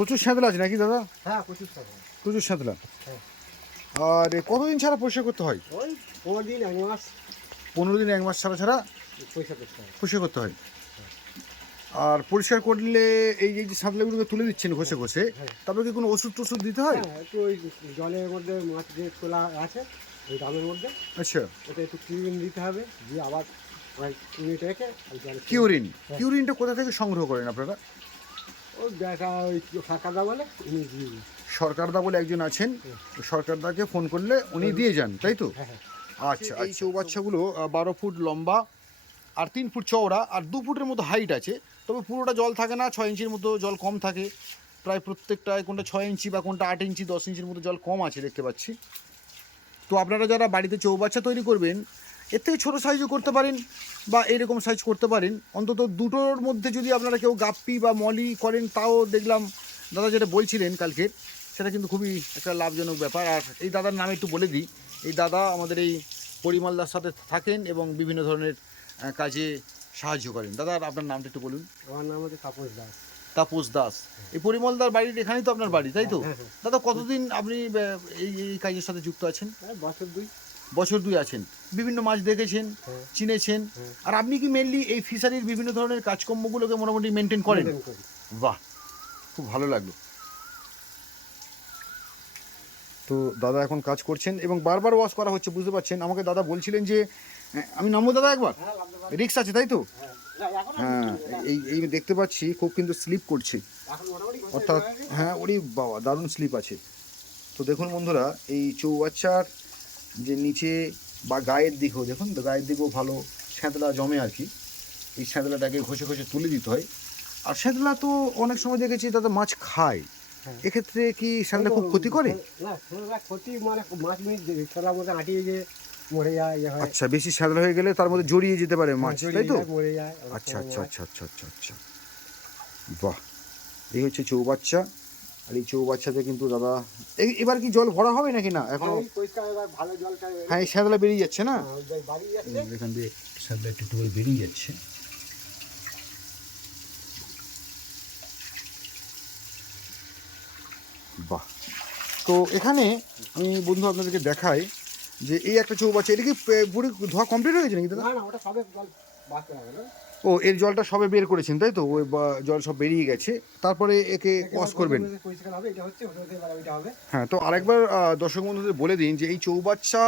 প্রচুর স্যাঁতলা আছে নাকি দাদা? হ্যাঁ প্রচুর টাকা প্রচুর স্যাঁতলা হ্যাঁ। আর কতদিন ছাড়া পরিষ্কার করতে হয়? ওই পনেরো দিন এক মাস। পনেরো দিন এক মাস ছাড়া ছাড়া পয়সা করতে হবে পরিষ্কার করতে হয়। আর পরিষ্কার করলে এই যে সাঁতলাগুলোকে তুলে দিচ্ছেন ঘষে ঘষে হ্যাঁ। তারপরে কি কোনো ওষুধ টষুধ দিতে হয়? হ্যাঁ একটু ওই জলের মধ্যে মাছ যে তোলা আছে ওই ডামের মধ্যে আচ্ছা। ওটা একটু ক্লিন দিতে হবে দিয়ে আবার রেখে কিউরিন? হ্যাঁ। কিউরিনটা কোথা থেকে সংগ্রহ করেন আপনারা? সরকারদা বলে একজন আছেন সরকারদাকে ফোন করলে উনি দিয়ে যান তাই তো? হ্যাঁ হ্যাঁ। আচ্ছা এই চৌবাচ্চাগুলো বারো ফুট লম্বা আর তিন ফুট চওড়া আর দু ফুটের মতো হাইট আছে তবে পুরোটা জল থাকে না ছয় ইঞ্চির মতো জল কম থাকে। প্রায় প্রত্যেকটায় কোনটা ছয় ইঞ্চি বা কোনটা আট ইঞ্চি দশ ইঞ্চির মতো জল কম আছে দেখতে পাচ্ছি। তো আপনারা যারা বাড়িতে চৌবাচ্চা তৈরি করবেন এর থেকে ছোটো সাইজও করতে পারেন বা এরকম সাইজ করতে পারেন। অন্তত দুটোর মধ্যে যদি আপনারা কেউ গাপ্পি বা মলি করেন তাও দেখলাম দাদা যেটা বলছিলেন কালকে সেটা কিন্তু খুবই একটা লাভজনক ব্যাপার। আর এই দাদার নাম একটু বলে দিই। এই দাদা আমাদের এই পরিমলদার সাথে থাকেন এবং বিভিন্ন ধরনের কাজে সাহায্য করেন। দাদা আপনার নামটা একটু বলুন। আমার নাম হচ্ছে তাপস দাস। তাপস দাস। এই পরিমলদার বাড়ির এখানেই তো আপনার বাড়ি তাই তো? হ্যাঁ, হ্যাঁ। দাদা কতদিন আপনি এই এই কাজের সাথে যুক্ত আছেন? হ্যাঁ বছর দুই। বছর দুই আছেন। বিভিন্ন মাছ দেখেছেন হ্যাঁ। চিনেছেন। হ্যাঁ। আর আপনি কি মেনলি এই ফিশারির বিভিন্ন ধরনের কাজকর্মগুলোকে মোটামুটি মেনটেন করেন? বাহ খুব ভালো লাগল। তো দাদা এখন কাজ করছেন এবং বারবার ওয়াশ করা হচ্ছে বুঝতে পারছেন? আমাকে দাদা বলছিলেন যে আমি নামবো দাদা একবার? হ্যাঁ রিক্স আছে তাই তো? হ্যাঁ না, এখন আর হ্যাঁ এই এই দেখতে পাচ্ছি খুব কিন্তু স্লিপ করছে। অর্থাৎ হ্যাঁ ওরই বাবা দারুণ স্লিপ আছে। তো দেখুন বন্ধুরা এই চৌবাচ্চার যে নিচে বা গায়ের দিকেও দেখুন তো গায়ের দিকেও ভালো স্যাঁতলা জমে আর কি। এই স্যাঁতলাটাকে ঘষে ঘষে তুলে দিতে হয়। আর স্যাঁতলা তো অনেক সময় দেখেছি দাদা মাছ খায়। হ্যাঁ। এক্ষেত্রে কি স্যাঁতলা খুব ক্ষতি করে? না ক্ষতি মানে মাছ মিনিট খেলার মধ্যে আটিয়ে যে মরে যায় ইয়ে আচ্ছা বেশি স্যাঁতলা হয়ে গেলে তার মধ্যে জড়িয়ে যেতে পারে মাছ তাই তো? যায়, মরে যায় আচ্ছা আচ্ছা আচ্ছা আচ্ছা আচ্ছা আচ্ছা। বাহ! এই হচ্ছে চৌবাচ্চা। আর এই চৌবাচ্চাতে কিন্তু দাদা এবার কি জল ভরা হবে নাকি না? এখন হ্যাঁ এই স্যাঁতলা বেরিয়ে যাচ্ছে না? হ্যাঁ, বাড়ি এখান দিয়ে স্যাঁতলা একটু একটু করে বেরিয়ে যাচ্ছে। বাহ। তো এখানে আমি বন্ধু আপনাদেরকে দেখাই যে এই একটা চৌবাচ্চা এটা কি পুরো ধোয়া কমপ্লিট হয়ে গেছে নাকি দাদা? না ওটা সবে জল বাঁচতে ও এর জলটা সবে বের করেছেন তাই তো? ওই জল সব বেরিয়ে গেছে। তারপরে একে ওয়াশ করবেন। হ্যাঁ তো আরেকবার দর্শক বন্ধুদের বলে দিন যে এই চৌবাচ্চা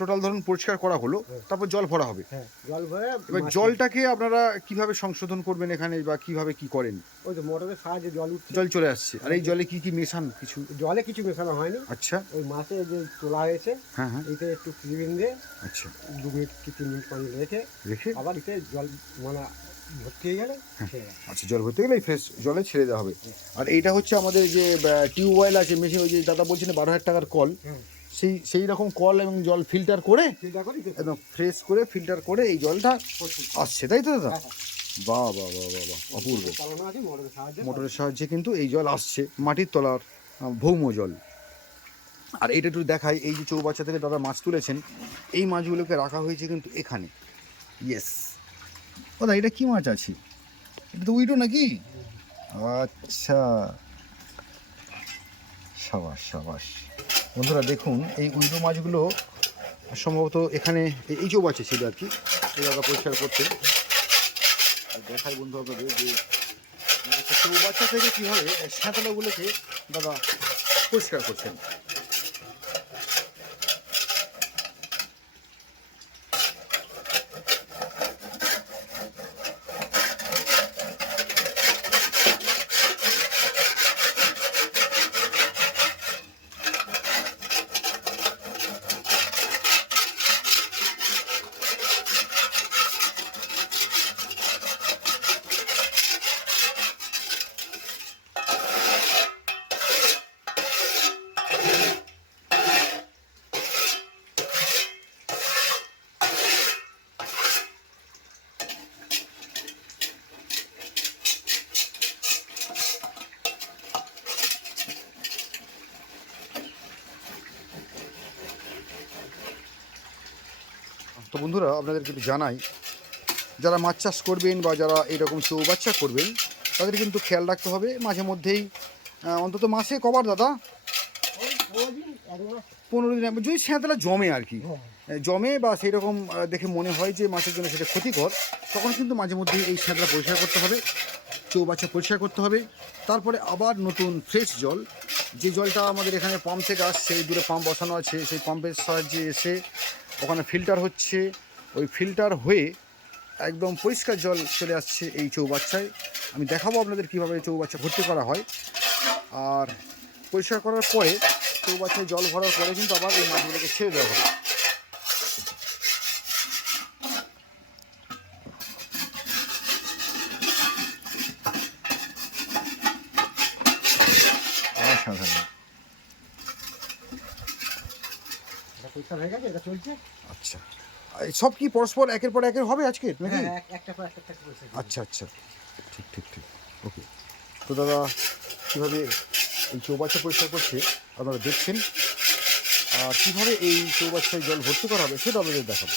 টোটাল ধরুন পরিষ্কার করা হলো তারপর জল ভরা হবে। হ্যাঁ জল ভরে এবার জলটাকে আপনারা কীভাবে সংশোধন করবেন এখানে বা কীভাবে কি করেন? ওই যে মোটরের সাহায্যে জল জল চলে আসছে। আর এই জলে কি কি মেশান কিছু? জলে কিছু মেশানো হয়নি। আচ্ছা। ওই মাছে যে তোলা হয়েছে হ্যাঁ হ্যাঁ। এতে একটু ক্লিন দিয়ে আচ্ছা। দু মিনিট কি তিন মিনিট পানি রেখে রেখে? আবার এতে জল মানে ভর্তি হয়ে গেলে। আচ্ছা জল ভরতে গেলে ফ্রেশ জলে ছেড়ে দেওয়া হবে। আর এইটা হচ্ছে আমাদের যে টিউবওয়েল আছে মেশিন ওই যে দাদা বলছেন বারো হাজার টাকার কল। সেই সেই রকম কল এবং জল ফিল্টার করে একদম ফ্রেশ করে ফিল্টার করে এই জলটা আসছে তাই তো দাদা? বা বাহ বা বাহ বাহ বাহ অপূর্ব। মোটরের সাহায্যে কিন্তু এই জল আসছে মাটির তলার ভৌম জল। আর এটা একটু দেখাই এই যে চৌবাচ্চা থেকে দাদা মাছ তুলেছেন এই মাছগুলোকে রাখা হয়েছে কিন্তু এখানে। ইয়েস ও দা এটা কি মাছ আছে? এটা তো উইটো নাকি? আচ্ছা। সাবাস সাবাস। বন্ধুরা দেখুন, এই উইডো মাছগুলো সম্ভবত এখানে এই- চোপ আছে ছিল আর কি। এই দাদা পরিষ্কার করতে। দেখায় বন্ধু আপনাদের যে চৌবাচ্চা থেকে কীভাবে সাঁতালাগুলোকে দাদা পরিষ্কার করছেন। বন্ধুরা আপনাদেরকে একটু জানাই যারা মাছ চাষ করবেন বা যারা এরকম চৌবাচ্চা করবেন তাদের কিন্তু খেয়াল রাখতে হবে। মাঝে মধ্যেই অন্তত মাসে কবার দাদা পনেরো দিন যদি স্যাঁতলা জমে আর কি। হ্যাঁ। জমে বা সেই রকম দেখে মনে হয় যে মাছের জন্য সেটা ক্ষতিকর তখন কিন্তু মাঝে মধ্যে এই স্যাঁতলা পরিষ্কার করতে হবে চৌবাচ্চা পরিষ্কার করতে হবে। তারপরে আবার নতুন ফ্রেশ জল যে জলটা আমাদের এখানে পাম্প থেকে আসছে দূরে পাম্প বসানো আছে সেই পাম্পের সাহায্যে এসে ওখানে ফিল্টার হচ্ছে। ওই ফিল্টার হয়ে একদম পরিষ্কার জল চলে আসছে এই চৌবাচ্চায়। আমি দেখাবো আপনাদের কীভাবে চৌবাচ্চা ভর্তি করা হয়। আর পরিষ্কার করার পরে চৌবাচ্চায় জল ভরার পরে কিন্তু আবার এই মাছগুলোকে ছেড়ে দেওয়া হবে। পরিষ্কার হয়ে গেছে এটা চলছে। আচ্ছা। সব কি পরস্পর একের পর একের হবে আজকে নাকি? হ্যাঁ একটা পর একটা একটা পরিষ্কার করবে। আচ্ছা আচ্ছা। ঠিক ঠিক ঠিক। ওকে। তো দাদা কীভাবে এই চৌবাচ্চা পরিষ্কার করছে আপনারা দেখছেন? আর কীভাবে এই চৌবাচ্চায় জল ভর্তি করা হবে সেটা আপনাদের দেখাবো।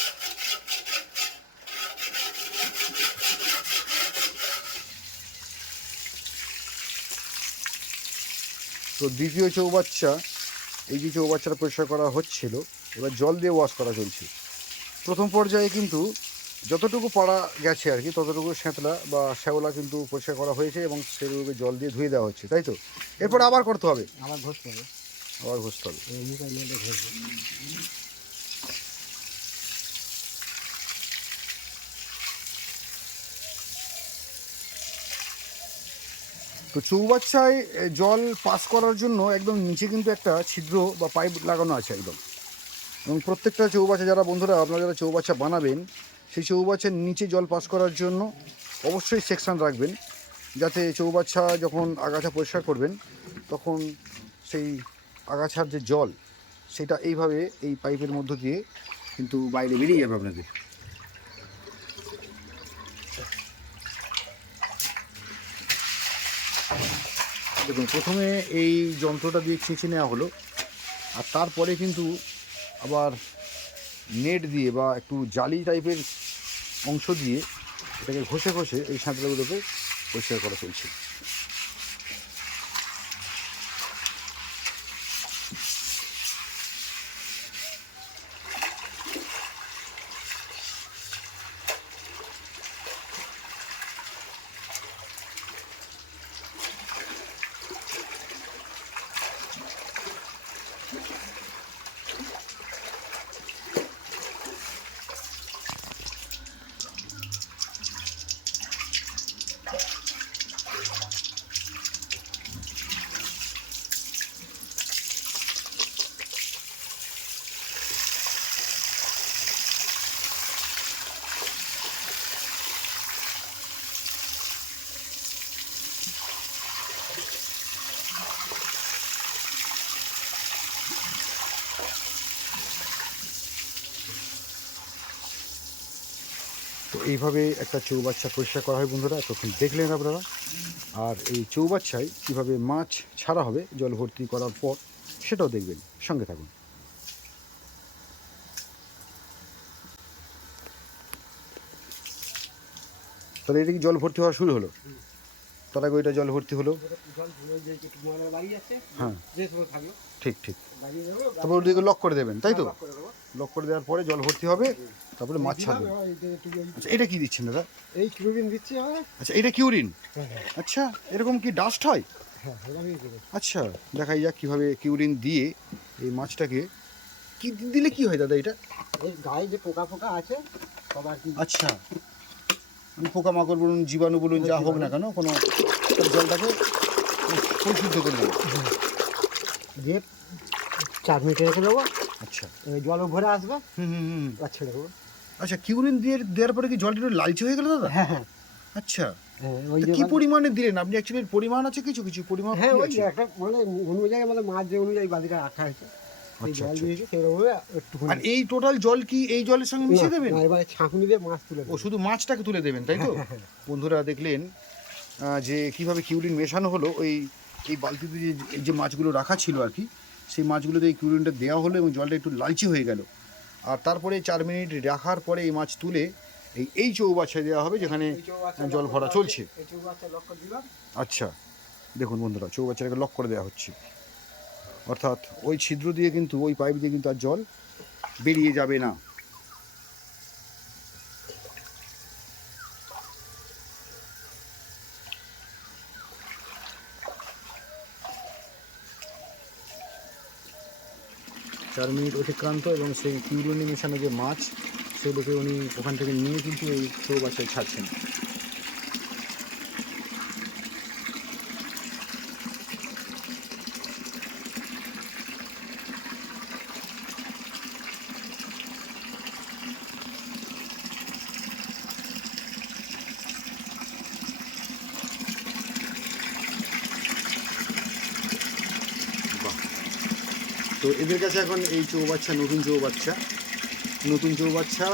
তো দ্বিতীয় চৌবাচ্চা এই যে চৌবাচ্চাটা পরিষ্কার করা হচ্ছিল এবার জল দিয়ে ওয়াশ করা চলছে। প্রথম পর্যায়ে কিন্তু যতটুকু পাড়া গেছে আর কি ততটুকু শ্যাঁতলা বা শ্যাওলা কিন্তু পরিষ্কার করা হয়েছে এবং সেগুলোকে জল দিয়ে ধুয়ে দেওয়া হচ্ছে তাই তো? এরপর আবার করতে হবে। আবার ঘষতে হবে। আবার ঘষতে হবে। তো চৌবাচ্চায় জল পাস করার জন্য একদম নিচে কিন্তু একটা ছিদ্র বা পাইপ লাগানো আছে একদম। এবং প্রত্যেকটা চৌবাচ্চা যারা বন্ধুরা, আপনারা যারা চৌবাচ্চা বানাবেন, সেই চৌবাচ্চার নিচে জল পাস করার জন্য অবশ্যই সেকশন রাখবেন। যাতে চৌবাচ্চা যখন আগাছা পরিষ্কার করবেন, তখন সেই আগাছার যে জল, সেটা এইভাবে এই পাইপের মধ্য দিয়ে কিন্তু বাইরে বেরিয়ে যাবে আপনাদের। দেখুন, প্রথমে এই যন্ত্রটা দিয়ে ছেঁচে নেওয়া হলো, আর তারপরে কিন্তু আবার নেট দিয়ে বা একটু জালি টাইপের অংশ দিয়ে এটাকে ঘষে ঘষে এই সাঁতরাগুলোকে পরিষ্কার করা চলছে এইভাবে একটা চৌবাচ্চা পরিষ্কার করা হয় বন্ধুরা তখন দেখলেন আপনারা। আর এই চৌবাচ্চায় কীভাবে মাছ ছাড়া হবে জল ভর্তি করার পর সেটাও দেখবেন। সঙ্গে থাকুন। তাহলে এটা কি জল ভর্তি হওয়া শুরু হলো? তার আগে ওইটা জল ভর্তি হলো। হ্যাঁ। ঠিক ঠিক। তারপর ওদিকে লক করে দেবেন তাই তো? লক। লক করে দেওয়ার পরে জল ভর্তি হবে। তারপরে মাছ ছাড়বেন দিলাম, এই যে একটু এই- আচ্ছা এটা কি দিচ্ছেন দাদা? এই কিউরিন দিচ্ছি আচ্ছা এটা কিউরিন হ্যাঁ হ্যাঁ। আচ্ছা এরকম কি ডাস্ট হয়? হ্যাঁ। আচ্ছা দেখাই যাক কীভাবে কিউরিন দিয়ে এই মাছটাকে কি দিলে কি হয় দাদা এটা? এই গায়ে যে পোকা পোকা আছে সব আর কি। আচ্ছা মানে পোকামাকড় বলুন জীবাণু বলুন যা হোক না কেন কোনো জলটাকে পরিশুদ্ধ করে দেবো দিয়ে চার মিনিট রেখে দেবো। আচ্ছা। জলও ভরে আসবে হুম হুম হুম। আর ছেড়ে দেবো। আচ্ছা কিউরিন দিয়ে দেওয়ার পরে কি জলটা একটু লালচে হয়ে গেল দাদা? হ্যাঁ হ্যাঁ। আচ্ছা হ্যাঁ কি মানে- পরিমাণে দিলেন? আপনি অ্যাকচুয়ালি পরিমাণ আছে কিছু? কিছু পরিমাণ হ্যাঁ ওই একটা মানে অনুযায়ী মানে মাছ যে অনুযায়ী বালিটা রাখা এই আচ্ছা, জল আচ্ছা। একটু আর এই টোটাল জল কি এই জলের সঙ্গে মিশিয়ে দেবেন? এবারে ছাঁকুনি দিয়ে মাছ তুলে ও শুধু মাছটাকে তুলে দেবেন তাই তো? হ্যাঁ, হ্যাঁ, বন্ধুরা দেখলেন যে কীভাবে কিউরিন মেশানো হলো ওই এই বালতিতে যে যে মাছগুলো রাখা ছিল আর কি সেই মাছগুলোতে এই কিউরিনটা দেওয়া হলো এবং জলটা একটু লালচে হয়ে গেল। আর তারপরে চার মিনিট রাখার পরে এই মাছ তুলে এই এই চৌবাচ্চায় দেওয়া হবে যেখানে জল ভরা চলছে। আচ্ছা দেখুন বন্ধুরা চৌবাচ্চাটাকে লক করে দেওয়া হচ্ছে। অর্থাৎ ওই ছিদ্র দিয়ে কিন্তু ওই পাইপ দিয়ে কিন্তু আর জল বেরিয়ে যাবে না। চার মিনিট অতিক্রান্ত এবং সেই কিউরুনি মেশানো যে মাছ, সেগুলোকে উনি ওখান থেকে নিয়ে কিন্তু এই চৌবাচ্চায় ছাড়ছেন। তো এদের কাছে এখন এই চৌবাচ্চা, নতুন চৌবাচ্চা। নতুন চৌবাচ্চা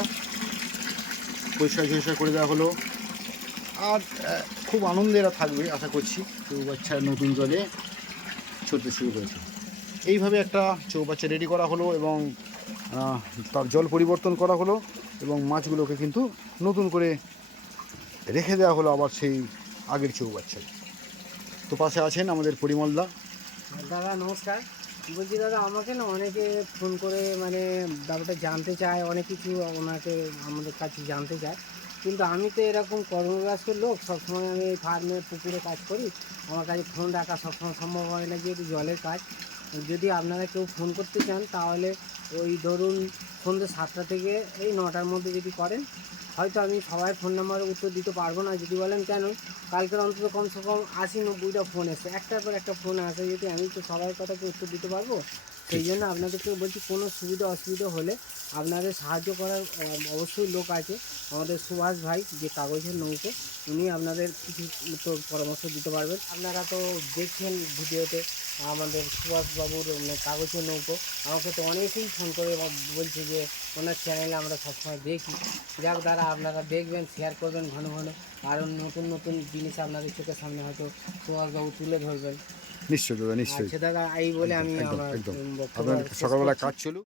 পরিষ্কার ঝরিষ্কার করে দেওয়া হলো। আর খুব আনন্দে এরা থাকবে, আশা করছি। চৌবাচ্চা নতুন জলে ছুটতে শুরু করেছে। এইভাবে একটা চৌবাচ্চা রেডি করা হলো এবং তার জল পরিবর্তন করা হলো এবং মাছগুলোকে কিন্তু নতুন করে রেখে দেওয়া হলো আবার সেই আগের চৌবাচ্চায়। তো পাশে আছেন আমাদের পরিমলদা। দাদা, নমস্কার। বলছি, দাদা, আমাকে না অনেকে ফোন করে মানে ব্যাপারটা জানতে চায়, অনেক কিছু ওনাকে আমাদের কাছে জানতে চায়। কিন্তু আমি তো এরকম কর্মব্যস্ত লোক, সবসময় আমি ফার্মে পুকুরে কাজ করি। আমার কাছে ফোন রাখা সবসময় সম্ভব হয় না, যেহেতু জলের কাজ। যদি আপনারা কেউ ফোন করতে চান, তাহলে ওই ধরুন সন্ধ্যে সাতটা থেকে এই নটার মধ্যে যদি করেন, হয়তো আমি সবাই ফোন নাম্বার উত্তর দিতে পারব না। যদি বলেন কেন? কালকের অন্তত কমসে কম আশি নব্বইটা ফোন এসে একটার পর একটা ফোন আসে যদি আমি তো সবার কথাকে উত্তর দিতে পারব? সেই জন্য আপনাদেরকে বলছি কোনো সুবিধা অসুবিধা হলে আপনাদের সাহায্য করার অবশ্যই লোক আছে। আমাদের সুভাষ ভাই যে কাগজের নৌকো উনি আপনাদের কিছু উত্তর পরামর্শ দিতে পারবেন। আপনারা তো দেখছেন ভিডিওতে আমাদের সুভাষবাবুর কাগজের নৌকো। আমাকে তো অনেকেই ফোন করে বল- বলছে যে ওনার চ্যানেলে আমরা সবসময় দেখি। যাক দ্বারা আপনারা দেখবেন শেয়ার করবেন ঘন ঘন। আরও নতুন নতুন জিনিস আপনাদের চোখের সামনে হয়তো সুভাষবাবু তুলে ধরবেন। নিশ্চয়ই দাদা নিশ্চয়ই। আচ্ছা দাদা এই বলে আমি একদম, আমার একদম। আপনার সকালবেলা কাজ চলুক।